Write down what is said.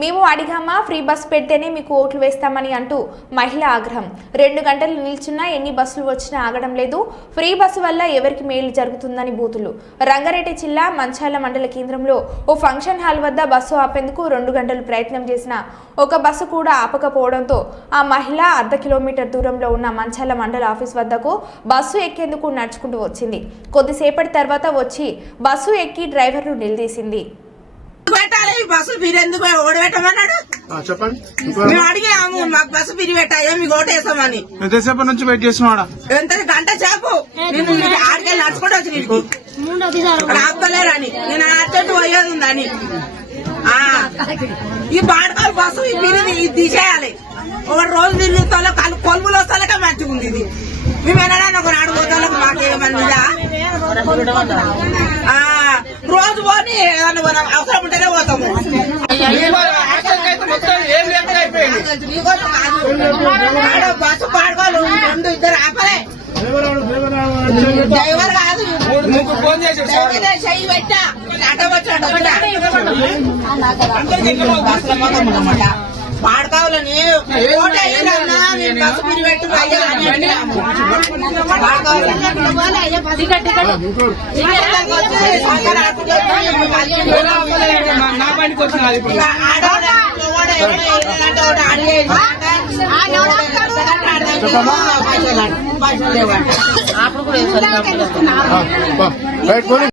మేము అడిగామా? Free bus పెడితేనే మీకు ఓట్లు వేస్తామని అంటూ మహిళ ఆగ్రహం. రెండు గంటలు నిల్చున్నా ఎన్ని బస్సులు వచ్చినా ఆగడం లేదు. ఫ్రీ బస్సు వల్ల ఎవరికి మేలు జరుగుతుందని బూతులు. రంగారెడ్డి జిల్లా మంచాల మండల కేంద్రంలో ఓ ఫంక్షన్ హాల్ వద్ద బస్సు ఆపేందుకు రెండు గంటలు ప్రయత్నం చేసిన ఒక బస్సు కూడా ఆపకపోవడంతో ఆ మహిళ అర్ధ కిలోమీటర్ దూరంలో ఉన్న మంచాల మండల ఆఫీస్ వద్దకు బస్సు ఎక్కేందుకు నడుచుకుంటూ వచ్చింది. కొద్దిసేపటి తర్వాత వచ్చి బస్సు ఎక్కి డ్రైవర్ను నిలదీసింది. బస్సు మీరు ఎందుకు ఓడబెట్టమన్నాడు చెప్పండి. మేము అడిగాము మాకు బస్సు పిరి పెట్టాయో? మీకు ఓటేసామని ఎంతసేపు నుంచి వెయిట్ చేస్తున్నాడా ఎంత? గంట చేపు నేను ఆడికెళ్ళి నడుచుకుంటూ వచ్చి రాపలేరని నేను అర్జెంట్ పోయేది ఉందని. ఆ, ఈ బాడకాలు బస్సు ఈ పిరిది ఇది తీసేయాలి. ఒక రోజు తిరుగుతాలో కలు కొలుములు వస్తాలకే మంచిగా ఉంది ఇది. మేము ఎన్నడన్నా ఒక నాడు పోతాలకు మాకేమన్నా మనం అవసరం ఉంటేనే పోతాము. బస్సు పాడుకోవాలి రెండు ఇద్దరు ఆపలే డ్రైవర్ కాదు చెయ్యి పెట్టా వచ్చాడు పాడుకోవాలని నా పనికి వచ్చిన అప్పుడు కూడా